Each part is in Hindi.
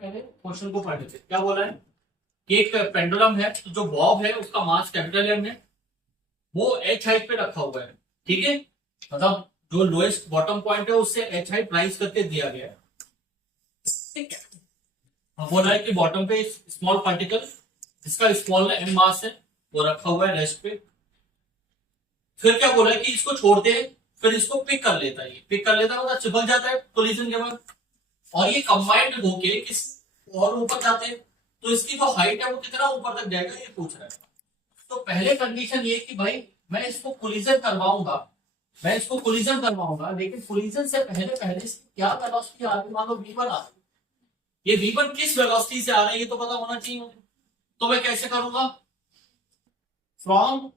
पहले क्वेश्चन को पढ़ लेते। क्या बोला है कि एक पेंडुलम है, तो जो बॉब है उसका मास कैपिटल एम है, वो एच हाइट पे रखा हुआ है, ठीक है। मतलब जो लोएस्ट बॉटम पॉइंट है उससे एच हाइट राइज करके दिया गया है, ठीक है। बोला है कि बॉटम पे स्मॉल पार्टिकल जिसका स्मॉल एम मास है वो रखा हुआ है रेस्ट पे। फिर क्या बोला है कि इसको छोड़ते हैं, फिर इसको पिक कर लेता है, पिक कर लेता है मतलब चिपक जाता है कोलिजन के बाद, और ये कंबाइंड होके किस और ऊपर जाते हैं, तो इसकी जो हाइट है वो कितना ऊपर तक जाएगा ये पूछ रहा है। तो पहले कंडीशन ये कि भाई मैं इसको कोलिजन करवाऊंगा, मैं इसको कोलिजन करवाऊंगा, लेकिन कोलिजन से पहले पहले क्या वेलोसिटी आ रही, मान लो v1 आ रही, ये v1 किस वेलोसिटी से आ रहा है ये तो पता होना चाहिए मुझे। तो मैं कैसे करूंगा, फ्रॉम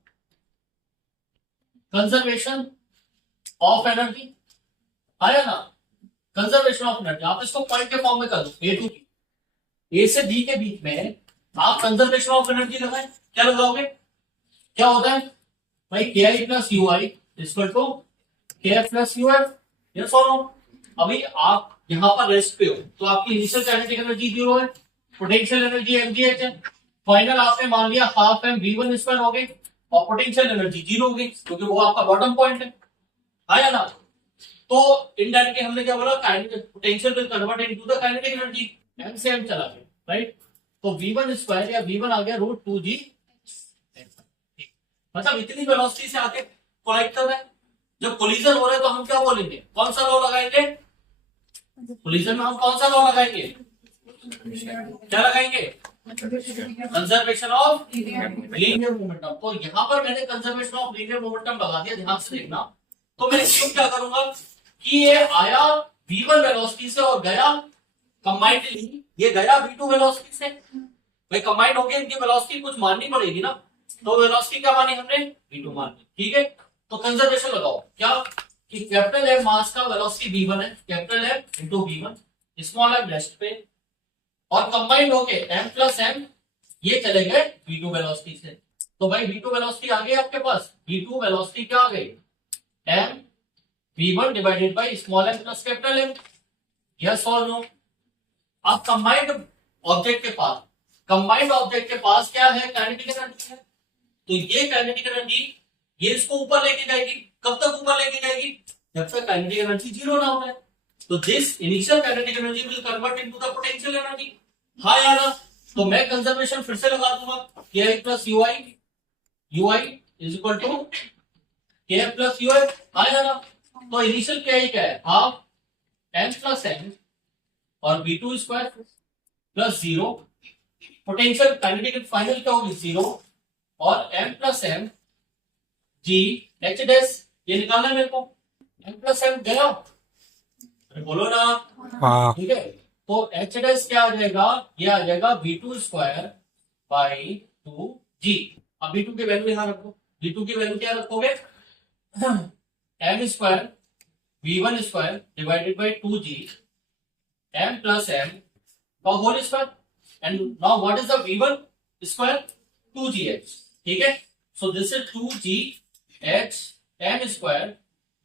कंजर्वेशन ऑफ एनर्जी, आया ना, कंजर्वेशन ऑफ एनर्जी। आप इसको पॉइंट के फॉर्म में कर दो, ए टू बी, ए से बी के बीच में आप कंजर्वेशन ऑफ एनर्जी लगाए, क्या लगाओगे, क्या होता है भाई K I plus U I equal to K F plus U F, yes और नो। अभी आप यहां पर रेस्ट पे हो तो आपकी इनिशियल काइनेटिक एनर्जी 0 है, पोटेंशियल एनर्जी mgh है, फाइनल आपने मान लिया हाफ एम v1 स्क्वायर हो गई, और पोटेंशियल एनर्जी 0 हो गई क्योंकि वो आपका बॉटम पॉइंट है, आया ना। तो इनडायरेक्टली हमने क्या बोला, potential will convert into the kinetic energy, M से एम चला गया, राइट। तो v1 स्क्वायर या v1 आ गया √2g, मतलब इतनी वेलोसिटी से आके कोलाइड कर रहा है। जब कोलिजन हो रहा है तो हम क्या बोलेंगे, कौन सा लॉ लगाएंगे, कोलिजन में हम कौन सा लॉ लगाएंगे, क्या लगाएंगे, कंजर्वेशन ऑफ लीनियर मोमेंटम। तो यहां पर मैंने कंजर्वेशन ऑफ लीनियर मोमेंटम लगा दिया, ध्यान से देखना। तो मैं इसको क्या करूंगा कि ये आया v1 वेलोसिटी से और गया कंबाइंडली, ये गया v2 वेलोसिटी से, भाई कंबाइंड हो गया, इनकी वेलोसिटी कुछ माननी पड़ेगी ना, तो वेलोसिटी क्या मानी हमने, v2 मानी, ठीक है। तो कंजर्वेशन लगाओ क्या कि कैपिटल एम मास का वेलोसिटी v1 है, capital M into v1, small M rest पे, और कंबाइंड होके m प्लस m ये चले गए v2 वेलोसिटी से। तो भाई v2 वेलोसिटी आ गई आपके पास, v2 वेलोसिटी क्या आ गई, m v1 divided by small m plus capital M, yes और नो। अब कंबाइंड ऑब्जेक्ट के पास, कंबाइंड ऑब्जेक्ट के पास क्या है, काइनेटिक एनर्जी है, तो ये काइनेटिक एनर्जी ये इसको ऊपर लेके जाएगी, कब तक ऊपर लेके जाएगी, जब तक काइनेटिक एनर्जी 0 ना हो। तो this initial kinetic energy will convert into the potential energy, हाँ या ना। तो मैं कंजर्वेशन फिर से लगा दूंगा, K I plus U I is equal to K F plus U F, हाँ या ना। तो इनिशियल के आई क्या है, हाफ एम प्लस एम और v2 square plus 0, potential kinetic final क्या होगी 0, और m plus M G H dash, ये निकालना है मेरे को, m प्लस एम गया, बोलो ना, हाँ ठीक है। तो एच डैश क्या आ जाएगा, ये आ जाएगा v2 स्क्वायर बाई 2g। अब v2 की वैल्यू यहां रखो, v2 की वैल्यू क्या रखोगे, m square v1 square divided by 2g m plus m का whole square, and now what is the v1 square, 2gh, ठीक है। So this is 2gh m square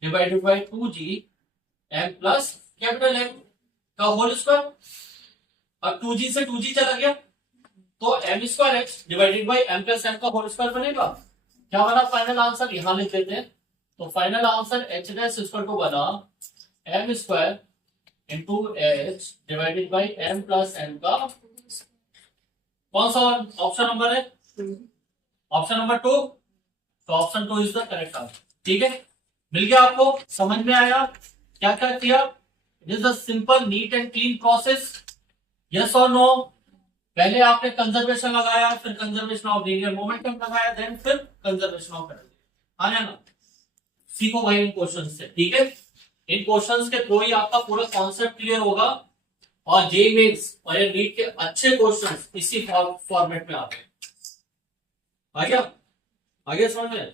divided by 2g m plus capital M का होल स्क्वायर, और 2g से 2g चला गया तो m square h divided by m plus m का होल स्क्वायर बनेगा। क्या बना फाइनल आंसर, यहां लिख देते हैं। तो final answer h dash equal to बना m square into h divided by m plus m का, कौन सा ऑप्शन नंबर है, ऑप्शन नंबर 2, तो option 2 is the correct answer, ठीक है। मिल गया आपको, समझ में आया क्या क्या किया, it is a simple neat and clean process, yes और नो। पहले आपने कंजर्वेशन लगाया, फिर कंजर्वेशन ऑफ लीनियर मोमेंटम लगाया, देन फिर कंजर्वेशन ऑफ एनर्जी, आया ना। सीखो भाई इन क्वेश्चन से, ठीक है। इन क्वेश्चंस के थ्रू ही आपका पूरा कॉन्सेप्ट क्लियर होगा, और जेईई मेंस और ये नीट के अच्छे क्वेश्चंस इसी फॉर्मेट में आते हैं। आ गया समझ में।